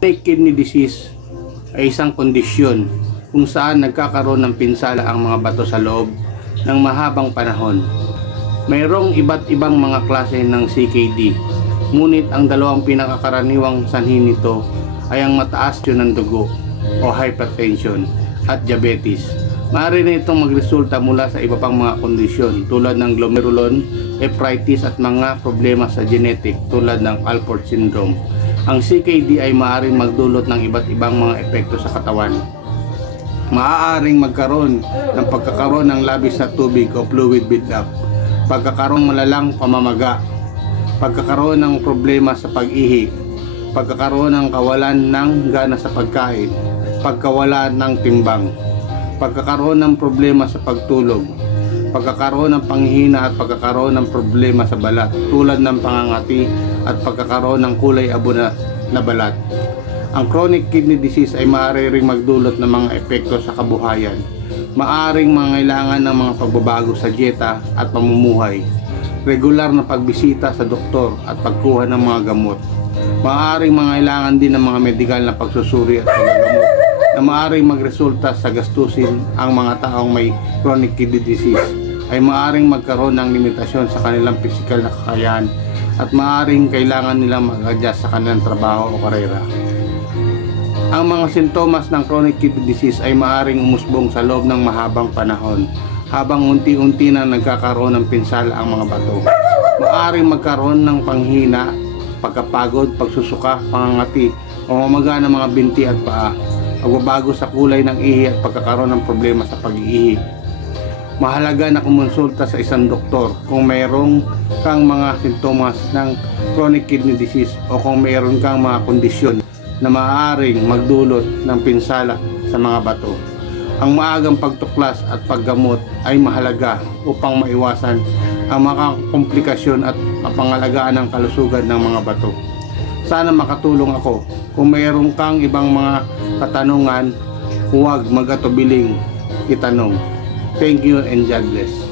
Chronic kidney disease ay isang kondisyon kung saan nagkakaroon ng pinsala ang mga bato sa loob ng mahabang panahon. Mayroong iba't ibang mga klase ng CKD, ngunit ang dalawang pinakakaraniwang sanhi nito ay ang mataas tiyon ng dugo o hypertension at diabetes. Maaari na itong magresulta mula sa iba pang mga kondisyon tulad ng glomerulonephritis at mga problema sa genetic tulad ng Alport syndrome. Ang CKD ay maaaring magdulot ng iba't ibang mga epekto sa katawan. Maaaring magkaroon ng pagkakaroon ng labis na tubig o fluid buildup, pagkakaroon malalang pamamaga, pagkakaroon ng problema sa pag-ihi, pagkakaroon ng kawalan ng gana sa pagkain, pagkawala ng timbang, pagkakaroon ng problema sa pagtulog, pagkakaroon ng panghihina at pagkakaroon ng problema sa balat tulad ng pangangati at pagkakaroon ng kulay abo na balat. Ang chronic kidney disease ay maaari ring magdulot ng mga epekto sa kabuhayan. Maaring mangailangan ng mga pagbabago sa dieta at pamumuhay, regular na pagbisita sa doktor at pagkuha ng mga gamot. Maaring mangailangan din ng mga medikal na pagsusuri at paggagamot na maaring magresulta sa gastusin. Ang mga taong may chronic kidney disease ay maaring magkaroon ng limitasyon sa kanilang pisikal na kakayahan at maaring kailangan nilang mag-adjust sa kanilang trabaho o karera. Ang mga sintomas ng chronic kidney disease ay maaring umusbong sa loob ng mahabang panahon habang unti-unti na nagkakaroon ng pinsala ang mga bato. Maaring magkaroon ng panghina, pagkapagod, pagsusuka, pangangati o mamaga ng mga binti at paa, pagbabago sa kulay ng ihi at pagkakaroon ng problema sa pag-ihi. Mahalaga na kumonsulta sa isang doktor kung mayroong kang mga sintomas ng chronic kidney disease o kung mayroon kang mga kondisyon na maaaring magdulot ng pinsala sa mga bato. Ang maagang pagtuklas at paggamot ay mahalaga upang maiwasan ang mga komplikasyon at mapangalagaan ng kalusugan ng mga bato. Sana makatulong ako. Kung mayroon kang ibang mga katanungan, huwag mag-atubiling itanong. Thank you and God bless.